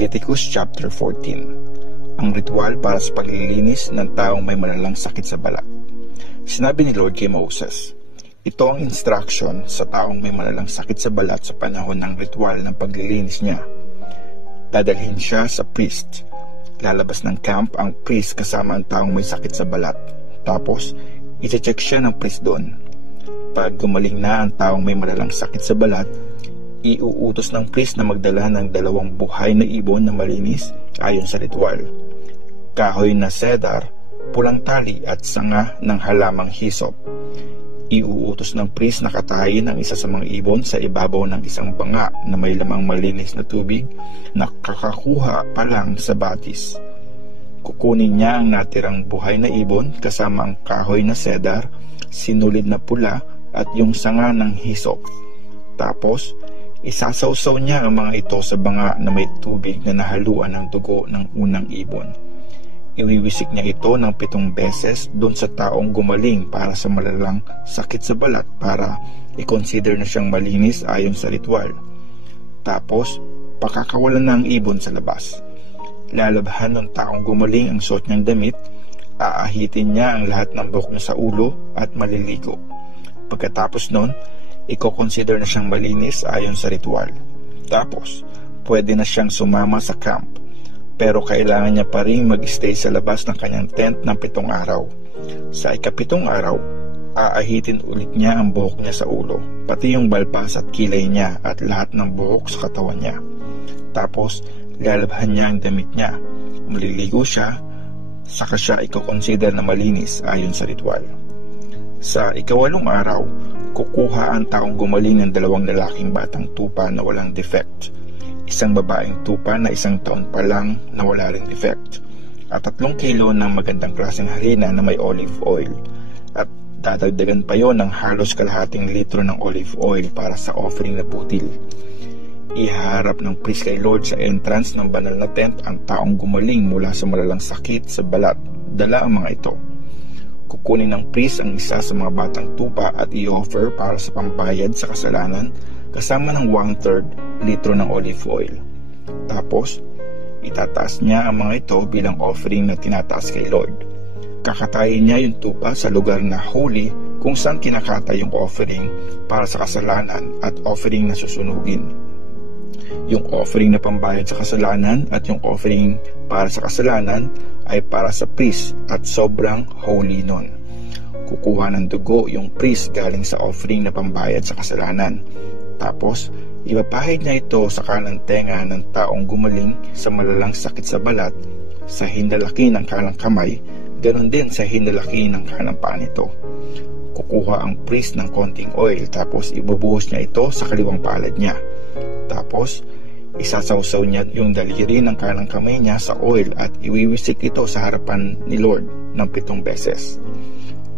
Leviticus chapter 14. Ang ritual para sa paglilinis ng taong may malalang sakit sa balat. Sinabi ni Lord kay Moses, ito ang instruction sa taong may malalang sakit sa balat sa panahon ng ritual ng paglilinis niya. Dadalhin siya sa priest. Lalabas ng camp ang priest kasama ang taong may sakit sa balat. Tapos, iti-check siya ng priest doon. Pag gumaling na ang taong may malalang sakit sa balat, iuutos ng priest na magdala ng 2 buhay na ibon na malinis ayon sa ritual. Kahoy na cedar, pulang tali at sanga ng halamang hisop. Iuutos ng priest na katayin ang isa sa mga ibon sa ibabaw ng isang banga na may lamang malinis na tubig na kakakuha pa lang sa batis. Kukunin niya ang natirang buhay na ibon kasama ang kahoy na cedar, sinulid na pula at yung sanga ng hisop. Tapos, isasawsaw niya ang mga ito sa banga na may tubig na nahaluan ng dugo ng unang ibon. Iwiwisik niya ito ng 7 beses doon sa taong gumaling para sa malalang sakit sa balat para i-consider na siyang malinis ayon sa ritual. Tapos, pakakawalan na ang ibon sa labas. Lalabhan ng taong gumaling ang suot niyang damit, aahitin niya ang lahat ng buhok niya sa ulo at maliligo. Pagkatapos nun, i-consider na siyang malinis ayon sa ritual. Tapos, pwede na siyang sumama sa camp. Pero kailangan niya pa rin mag-stay sa labas ng kanyang tent ng 7 araw. Sa ika-7 araw, aahitin ulit niya ang buhok niya sa ulo, pati yung balbas at kilay niya at lahat ng buhok sa katawan niya. Tapos, lalabhan niya ang damit niya. Maliligo siya, saka siya i-consider na malinis ayon sa ritual. Sa ika-8 araw, kukuha ang taong gumaling ng 2 lalaking batang tupa na walang defect, isang babaeng tupa na 1 taon pa lang na wala ring defect, at 3 kilo ng magandang klaseng harina na may olive oil, at dadagdagan pa yon ng halos kalahating litro ng olive oil para sa offering na butil. Ihaharap ng priest kay Lord sa entrance ng banal na tent ang taong gumaling mula sa malalang sakit sa balat. Dala ang mga ito. Kukunin ng priest ang isa sa mga batang tupa at i-offer para sa pambayad sa kasalanan kasama ng 1/3 litro ng olive oil. Tapos, itataas niya ang mga ito bilang offering na tinataas kay Lord. Kakatayin niya yung tupa sa lugar na holy kung saan kinakata yung offering para sa kasalanan at offering na susunugin. Yung offering na pambayad sa kasalanan at yung offering para sa kasalanan ay para sa priest at sobrang holy nun. Kukuha ng dugo yung priest galing sa offering na pambayad sa kasalanan. Tapos, ipapahid niya ito sa kanang tenga ng taong gumaling sa malalang sakit sa balat, sa hindalaki ng kanang kamay, ganon din sa hindalaki ng kanang paa nito. Kukuha ang priest ng konting oil tapos ibubuhos niya ito sa kaliwang palad niya. Tapos, isasawsaw niya yung daliri ng kanang kamay niya sa oil at iwiwisik ito sa harapan ni Lord ng 7 beses.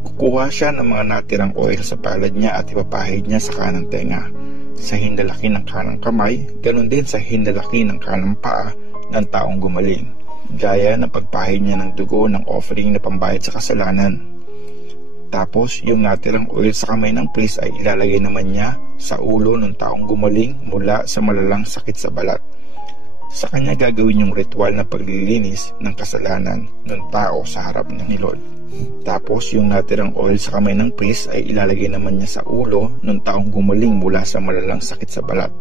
Kukuha siya ng mga natirang oil sa palad niya at ipapahid niya sa kanang tenga, sa hindalaki ng kanang kamay, ganon din sa hindalaki ng kanang paa ng taong gumaling, gaya ng pagpahid niya ng dugo ng offering na pambayad sa kasalanan. Tapos, yung natirang oil sa kamay ng priest ay ilalagay naman niya sa ulo ng taong gumaling mula sa malalang sakit sa balat. Sa kanya gagawin yung ritual na paglilinis ng kasalanan ng tao sa harap ni Lord. Tapos, yung natirang oil sa kamay ng priest ay ilalagay naman niya sa ulo ng taong gumaling mula sa malalang sakit sa balat.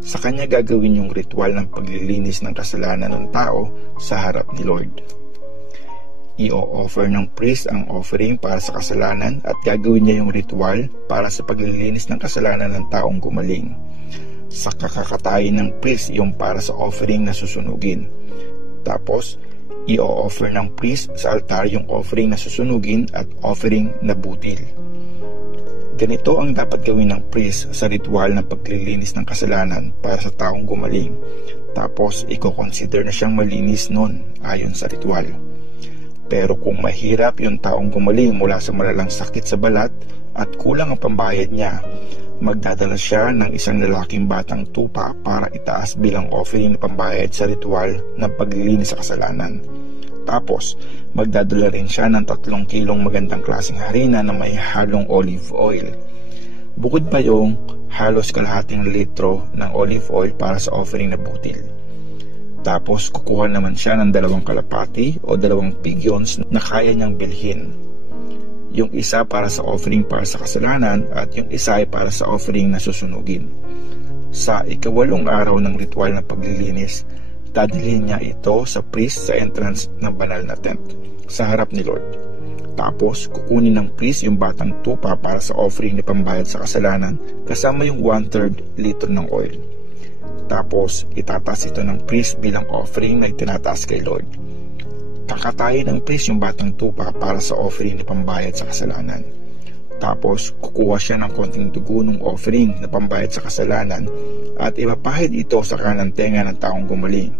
Sa kanya gagawin yung ritual ng paglilinis ng kasalanan ng tao sa harap ni Lord. I-offer ng priest ang offering para sa kasalanan at gagawin niya yung ritual para sa paglilinis ng kasalanan ng taong gumaling. Sa kakakatayin ng priest yung para sa offering na susunugin. Tapos, i-offer ng priest sa altar yung offering na susunugin at offering na butil. Ganito ang dapat gawin ng priest sa ritual ng paglilinis ng kasalanan para sa taong gumaling. Tapos, i-consider na siyang malinis nun ayon sa ritual. Pero kung mahirap yung taong gumaling mula sa malalang sakit sa balat at kulang ang pambayad niya, magdadala siya ng 1 lalaking batang tupa para itaas bilang offering na pambayad sa ritual ng paglilinis sa kasalanan. Tapos, magdadala rin siya ng 3 kilong magandang klaseng harina na may halong olive oil. Bukod pa yung halos kalahating litro ng olive oil para sa offering na butil. Tapos kukuha naman siya ng 2 kalapati o 2 pigyons na kaya niyang bilhin. Yung isa para sa offering para sa kasalanan at yung isa ay para sa offering na susunugin. Sa ika-8 araw ng ritual na paglilinis, dadalhin niya ito sa priest sa entrance ng banal na tent, sa harap ni Lord. Tapos kukunin ng priest yung batang tupa para sa offering na pambayad sa kasalanan kasama yung 1/3 litro ng oil. Tapos itataas ito ng priest bilang offering na itinataas kay Lord. Kakatayin ng priest yung batang tupa para sa offering na pambayad sa kasalanan. Tapos kukuha siya ng konting dugo ng offering na pambayad sa kasalanan at ipapahid ito sa kanang tenga ng taong gumaling,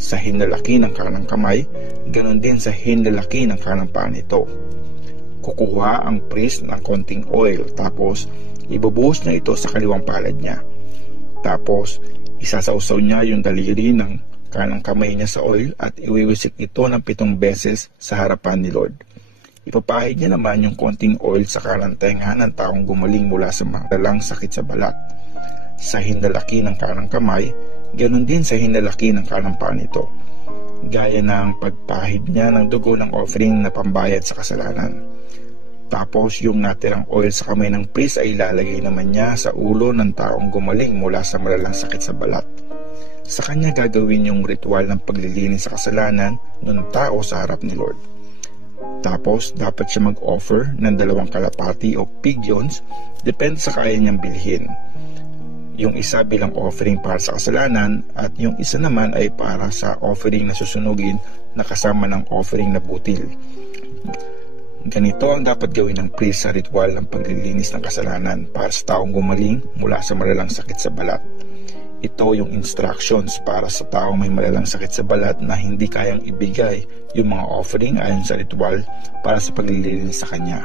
sa hinlalaki ng kanang kamay, ganon din sa hinlalaki ng kanang paa nito. Kukuha ang priest ng konting oil, tapos ibubuhos niya ito sa kaliwang palad niya. Tapos isasawsaw niya yung daliri ng kanang kamay niya sa oil at iwiwisik ito ng 7 beses sa harapan ni Lord. Ipapahid niya naman yung konting oil sa kanang tenga ng taong gumaling mula sa malalang sakit sa balat, sa hinlalaki ng kanang kamay, ganon din sa hinlalaki ng kanang paa nito, gaya ng pagpahid niya ng dugo ng offering na pambayad sa kasalanan. Tapos yung natirang oil sa kamay ng priest ay ilalagay naman niya sa ulo ng taong gumaling mula sa malalang sakit sa balat. Sa kanya gagawin yung ritual ng paglilinis sa kasalanan ng tao sa harap ni Lord. Tapos dapat siya mag-offer ng 2 kalapati o pigyons, depende sa kaya niyang bilhin. Yung isa bilang offering para sa kasalanan at yung isa naman ay para sa offering na susunugin na kasama ng offering na butil. Ganito ang dapat gawin ng priest sa ritual ng paglilinis ng kasalanan para sa taong gumaling mula sa malalang sakit sa balat. Ito yung instructions para sa taong may malalang sakit sa balat na hindi kayang ibigay yung mga offering ayon sa ritual para sa paglilinis sa kanya.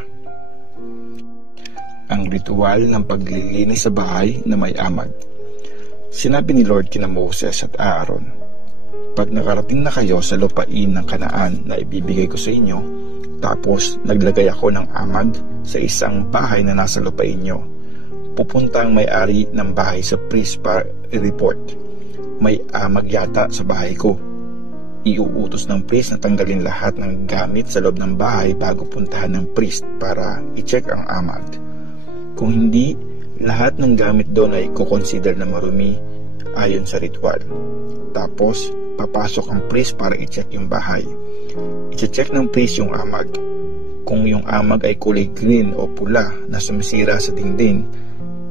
Ang ritual ng paglilinis sa bahay na may amag. Sinabi ni Lord kina Moses at Aaron, "Pag nakarating na kayo sa lupain ng Kanaan na ibibigay ko sa inyo, tapos naglagay ako ng amag sa isang bahay na nasa lupain nyo, pupunta ang may-ari ng bahay sa priest para i-report, may amag yata sa bahay ko. Iuutos ng priest na tanggalin lahat ng gamit sa loob ng bahay bago puntahan ng priest para i-check ang amag. Kung hindi, lahat ng gamit doon ay kukonsider na marumi ayon sa ritual. Tapos papasok ang priest para i-check yung bahay. I-check ng priest yung amag. Kung yung amag ay kulay green o pula na sumisira sa dingding,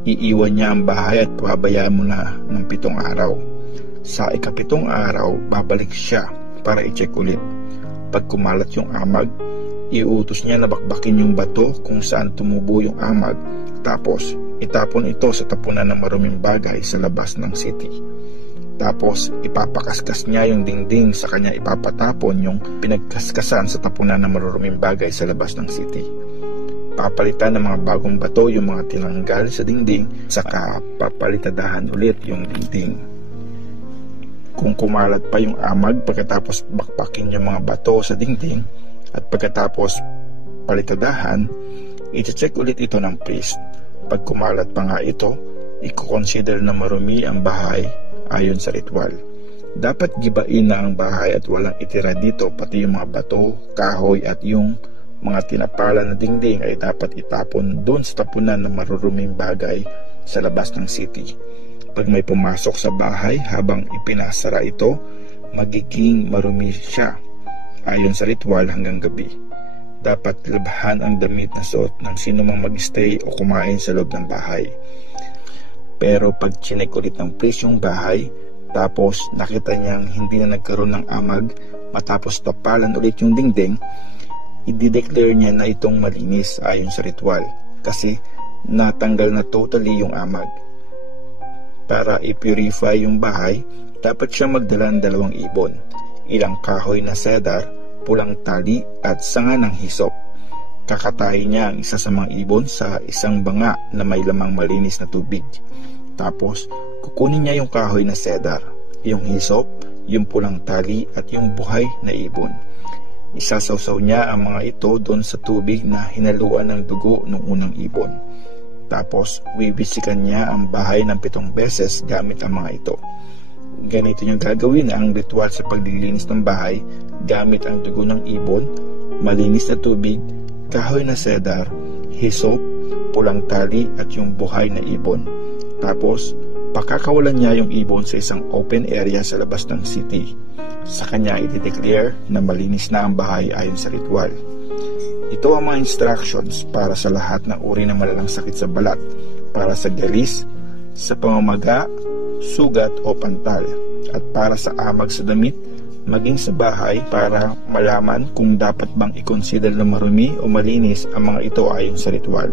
iiwan niya ang bahay at pababayaan mo na ng 7 araw. Sa ika-7 araw, babalik siya para i-check ulit. Pag kumalat yung amag, iuutos niya na bakbakin yung bato kung saan tumubo yung amag, tapos itapon ito sa tapunan ng maruming bagay sa labas ng city. Tapos ipapakaskas niya yung dingding, sa kanya ipapatapon yung pinagkaskasan sa tapunan ng maruruming bagay sa labas ng city. Papalitan ng mga bagong bato yung mga tinanggal sa dingding, saka papalitadahan ulit yung dingding. Kung kumalat pa yung amag pagkatapos bakbakin yung mga bato sa dingding at pagkatapos palitadahan, i-check ulit ito ng priest. Pag kumalat pa nga ito, i-consider na marumi ang bahay ayon sa ritual. Dapat gibain na ang bahay at walang itira dito, pati yung mga bato, kahoy at yung mga tinapala na dingding ay dapat itapon doon sa tapunan ng maruruming bagay sa labas ng city. Pag may pumasok sa bahay habang ipinasara ito, magiging marumi siya ayon sa ritual hanggang gabi. Dapat labhan ang damit na suot ng sino mang mag-stay o kumain sa loob ng bahay. Pero pag chinek ulit ng priest yung bahay, tapos nakita niyang hindi na nagkaroon ng amag matapos tapalan ulit yung dingding, i-declare niya na itong malinis ayon sa ritual kasi natanggal na totally yung amag. Para i-purify yung bahay, dapat siya magdala ng 2 ibon, ilang kahoy na cedar, pulang tali at sanga ng hisop. Kakatayin niya ang isa sa mga ibon sa isang banga na may lamang malinis na tubig. Tapos kukunin niya yung kahoy na cedar, yung hisop, yung pulang tali at yung buhay na ibon. Isasawsaw niya ang mga ito doon sa tubig na hinaluan ng dugo ng unang ibon. Tapos wiwisikan niya ang bahay ng 7 beses gamit ang mga ito. Ganito nyo gagawin ang ritual sa paglilinis ng bahay gamit ang dugo ng ibon, malinis na tubig, kahoy na cedar, hisop, pulang tali at yung buhay na ibon. Tapos, pakakawalan niya yung ibon sa isang open area sa labas ng city. Sa kanya i-declare na malinis na ang bahay ayon sa ritual. Ito ang mga instructions para sa lahat ng uri ng malalang sakit sa balat, para sa galis, sa pamamaga, sugat o pantal, at para sa amag sa damit, maging sa bahay para malaman kung dapat bang i-consider na marumi o malinis ang mga ito ayon sa ritual.